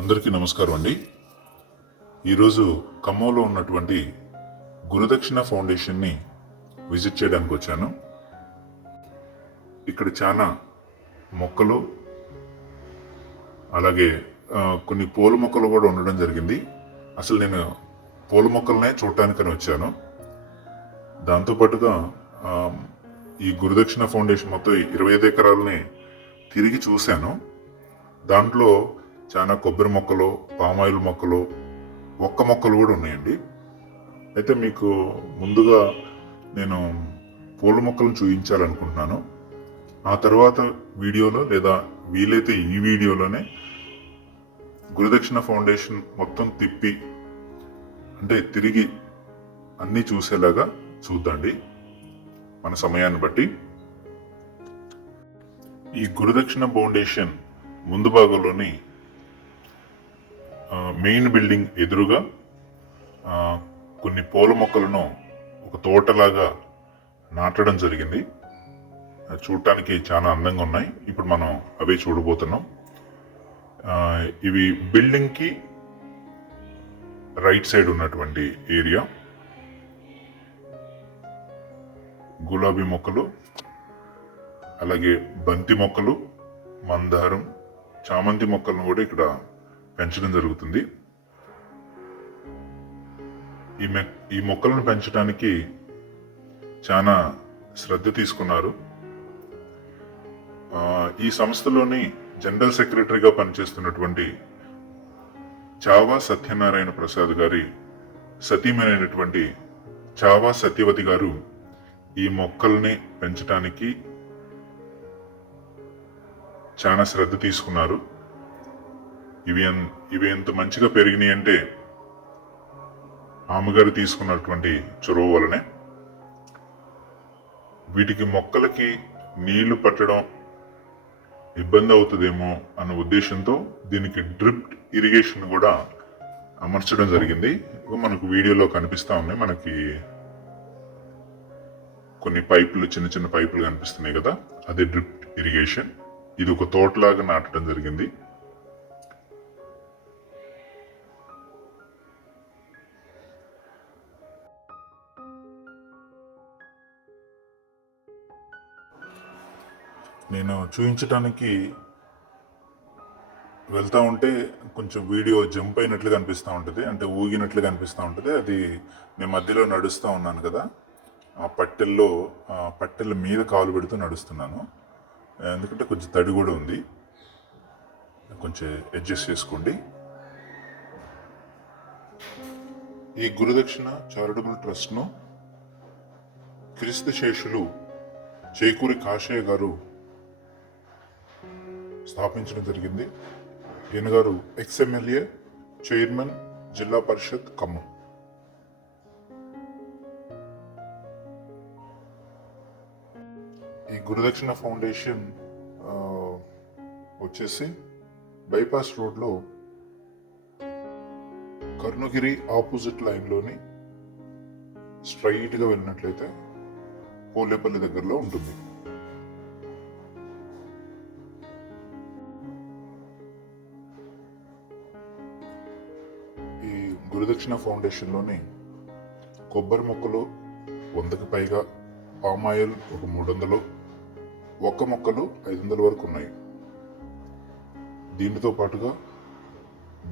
అందరికీ నమస్కారం అండి. ఈరోజు ఖమ్మంలో ఉన్నటువంటి గురుదక్షిణ ఫౌండేషన్ని విజిట్ చేయడానికి వచ్చాను. ఇక్కడ చాలా మొక్కలు అలాగే కొన్ని పూల మొక్కలు కూడా ఉండడం జరిగింది. అసలు నేను పూల మొక్కలనే చూడటానికని వచ్చాను. దాంతోపాటుగా ఈ గురుదక్షిణ ఫౌండేషన్ మొత్తం 25 ఎకరాలని తిరిగి చూశాను. దాంట్లో చాలా కొబ్బరి మొక్కలు, పామాయిల్ మొక్కలు, ఒక్క మొక్కలు కూడా ఉన్నాయండి. అయితే మీకు ముందుగా నేను పూల మొక్కలను చూపించాలనుకుంటున్నాను. ఆ తర్వాత వీడియోలో లేదా వీలైతే ఈ వీడియోలోనే గురుదక్షిణ ఫౌండేషన్ మొత్తం తిప్పి అంటే తిరిగి అన్నీ చూసేలాగా చూద్దండి మన సమయాన్ని బట్టి. ఈ గురుదక్షిణ ఫౌండేషన్ ముందు భాగంలోని మెయిన్ బిల్డింగ్ ఎదురుగా కొన్ని పూల మొక్కలను ఒక తోటలాగా నాటడం జరిగింది. చూడటానికి చాలా అందంగా ఉన్నాయి. ఇప్పుడు మనం అవే చూడబోతున్నాం. ఇవి బిల్డింగ్కి రైట్ సైడ్ ఉన్నటువంటి ఏరియా. గులాబీ మొక్కలు, అలాగే బంతి మొక్కలు, మందారం, చామంతి మొక్కలను కూడా ఇక్కడ పెంచడం జరుగుతుంది. ఈ మొక్కలను పెంచడానికి చాలా శ్రద్ధ తీసుకున్నారు. ఈ సంస్థలోని జనరల్ సెక్రటరీగా పనిచేస్తున్నటువంటి చావా సత్యనారాయణ ప్రసాద్ గారి సతీమైనటువంటి చావా సత్యవతి గారు ఈ మొక్కల్ని పెంచడానికి చాలా శ్రద్ధ తీసుకున్నారు. ఇవి ఎంత మంచిగా పెరిగినాయి అంటే ఆమెగారు తీసుకున్నటువంటి చొరవ వలనే. వీటికి మొక్కలకి నీళ్లు పట్టడం ఇబ్బంది అవుతుందేమో అన్న ఉద్దేశంతో దీనికి డ్రిప్ ఇరిగేషన్ కూడా అమర్చడం జరిగింది. మనకు వీడియోలో కనిపిస్తా ఉన్నాయి. మనకి కొన్ని పైపులు, చిన్న చిన్న పైపులు కనిపిస్తున్నాయి కదా, అదే డ్రిప్ ఇరిగేషన్. ఇది ఒక తోటలాగా నాటడం జరిగింది. నేను చూపించడానికి వెళ్తా ఉంటే కొంచెం వీడియో జంప్ అయినట్లుగా అనిపిస్తూ ఉంటుంది, అంటే ఊగినట్లుగా అనిపిస్తూ ఉంటుంది. అది నేను మధ్యలో నడుస్తూ ఉన్నాను కదా, ఆ పట్టెల మీద కాలు పెడుతూ నడుస్తున్నాను. ఎందుకంటే కొంచెం తడి కూడా ఉంది, కొంచెం అడ్జస్ట్ చేసుకోండి. ఈ గురుదక్షిణ చారిటబుల్ ట్రస్ట్ను క్రీస్తు శేషులు చేకూరి కాశయ్య గారు స్థాపించడం జరిగింది. ఈయన గారు ఎక్స్ఎమ్మెల్యే, చైర్మన్, జిల్లా పరిషత్ ఖమ్మం. ఈ గురుదక్షిణ ఫౌండేషన్ వచ్చేసి బైపాస్ రోడ్లో కర్ణగిరి ఆపోజిట్ లైన్లోని స్ట్రైట్గా వెళ్ళినట్లయితే పోలేపల్లి దగ్గరలో ఉంటుంది. ఈ గురుదక్షిణ ఫౌండేషన్లోని కొబ్బరి మొక్కలు 100కి పైగా, పామాయిల్ ఒక 300, ఒక్క మొక్కలు 500 వరకు ఉన్నాయి. దీనితో పాటుగా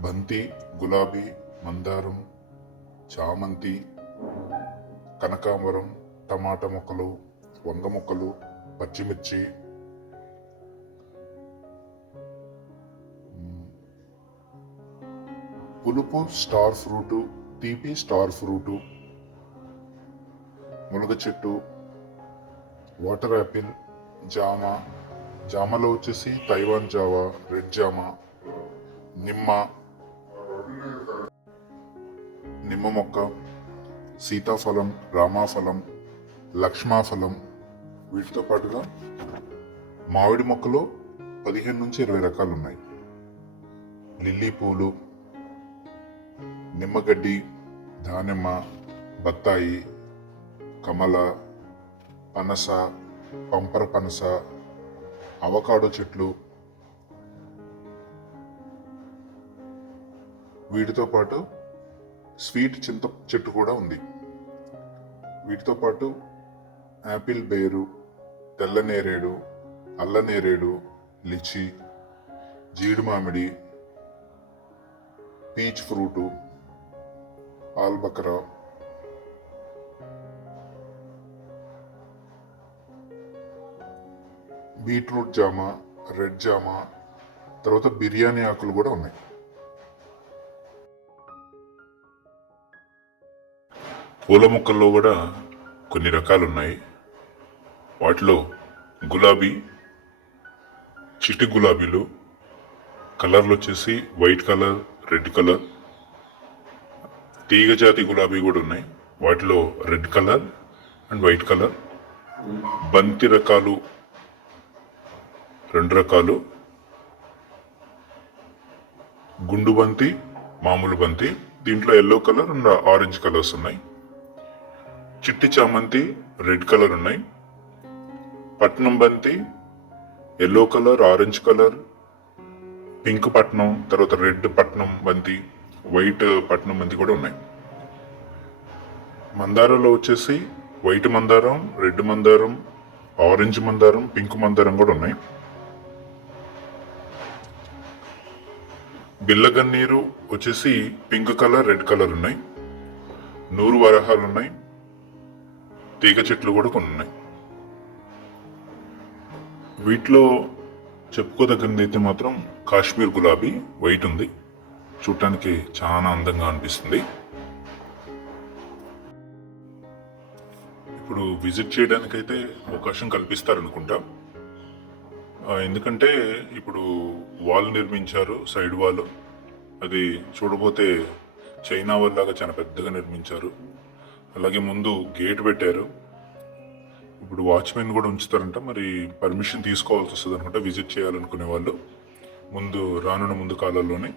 బంతి, గులాబీ, మందారం, చామంతి, కనకాంబరం, టమాటా మొక్కలు, వంగ మొక్కలు, పచ్చిమిర్చి, పులుపు స్టార్ ఫ్రూటు, తీపి స్టార్ ఫ్రూటు, మునగ చెట్టు, వాటర్ యాపిల్, జామలో వచ్చేసి తైవాన్ జావా, రెడ్ జామ, నిమ్మ మొక్క, సీతాఫలం, రామాఫలం, లక్ష్మాఫలం, వీటితో పాటుగా మామిడి మొక్కలు 15 నుంచి 20 రకాలు ఉన్నాయి. లిల్లీ పూలు, నిమ్మగడ్డి, దానిమ్మ, బత్తాయి, కమల, పనస, పంపర పనస, అవకాడో చెట్లు, వీటితో పాటు స్వీట్ చింత చెట్టు కూడా ఉంది. వీటితో పాటు యాపిల్ బేరు, తెల్ల నేరేడు, అల్ల నేరేడు, లిచి, జీడి మామిడి, పీచ్ ఫ్రూటు, ఆల్బకరా, బీట్రూట్ జామ, రెడ్ జామ, తర్వాత బిర్యానీ ఆకులు కూడా ఉన్నాయి. పూల మొక్కల్లో కూడా కొన్ని రకాలు ఉన్నాయి. వాటిలో గులాబీ, చిట్టి గులాబీలు, కలర్లు వచ్చేసి వైట్ కలర్, రెడ్ కలర్, తీగ జాతి గులాబీ కూడా ఉన్నాయి. వాటిలో red colour and white colour. బంతి రకాలు 2 రకాలు, గుండు బంతి, మామూలు బంతి. దీంట్లో yellow colour and orange colours ఉన్నాయి. చిట్టి చామంతి రెడ్ కలర్ ఉన్నాయి. పట్నం బంతి yellow colour, orange colour, pink పట్నం, తర్వాత రెడ్ పట్నం బంతి, వైట్ పట్నం బంతి కూడా ఉన్నాయి. మందారంలో వచ్చేసి వైట్ మందారం, రెడ్ మందారం, ఆరెంజ్ మందారం, పింక్ మందారం కూడా ఉన్నాయి. బిల్లగన్నీరు వచ్చేసి పింక్ కలర్, రెడ్ కలర్ ఉన్నాయి. నూరు వరహాలు ఉన్నాయి. తీగ చెట్లు కూడా కొన్ని ఉన్నాయి. వీటిలో చెప్పుకోదగ్గది అయితే మాత్రం కాశ్మీర్ గులాబీ వైట్ ఉంది. చూడటానికి చాలా అందంగా అనిపిస్తుంది. ఇప్పుడు విజిట్ చేయడానికైతే అవకాశం కల్పిస్తారనుకుంటా. ఎందుకంటే ఇప్పుడు వాల్ నిర్మించారు, సైడ్ వాల్. అది చూడబోతే చైనా వాళ్ళలాగా చాలా పెద్దగా నిర్మించారు. అలాగే ముందు గేట్ పెట్టారు. ఇప్పుడు వాచ్మెన్ కూడా ఉంచుతారంట. మరి పర్మిషన్ తీసుకోవాల్సి వస్తుంది అనుకుంటా విజిట్ చేయాలనుకునే వాళ్ళు రానున్న ముందు కాలాల్లోనే.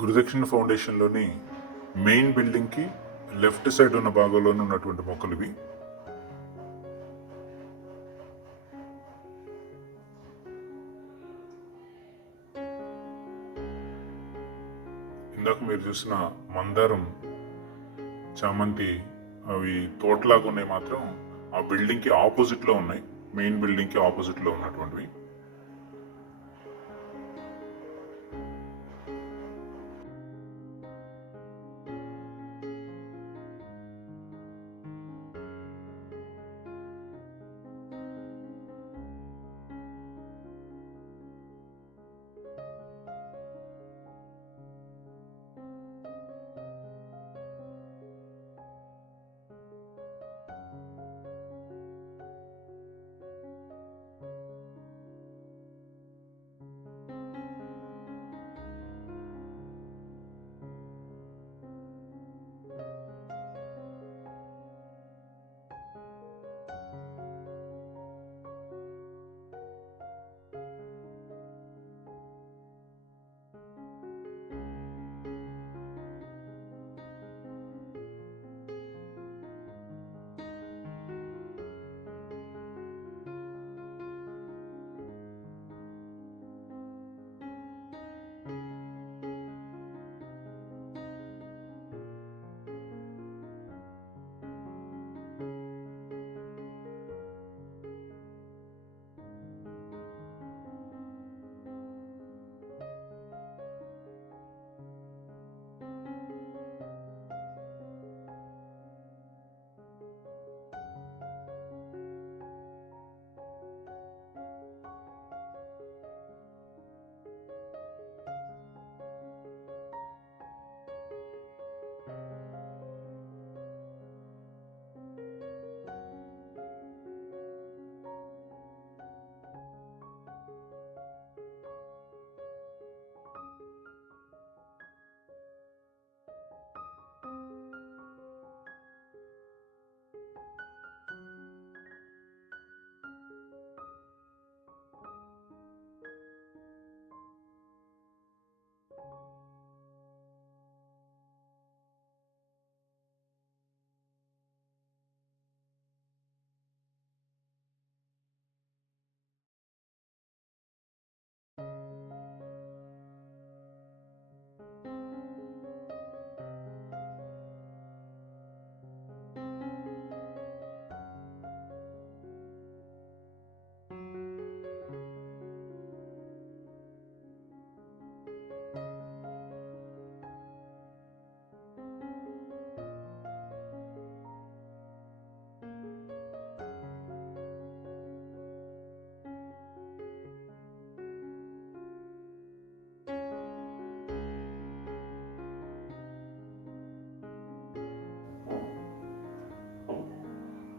గురుదక్షిణ ఫౌండేషన్లోని మెయిన్ బిల్డింగ్కి లెఫ్ట్ సైడ్ ఉన్న భాగంలోనే ఉన్నటువంటి మొక్కలు ఇవి. ఇందాక మీరు చూసిన మందారం, చామంతి అవి తోటలాగా ఉన్నాయి, మాత్రం ఆ బిల్డింగ్కి ఆపోజిట్లో ఉన్నాయి. మెయిన్ బిల్డింగ్కి ఆపోజిట్లో ఉన్నటువంటివి.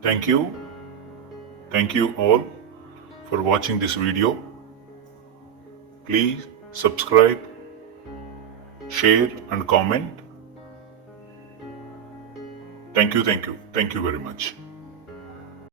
Thank you. Thank you all for watching this video. Please subscribe, share and comment. Thank you very much.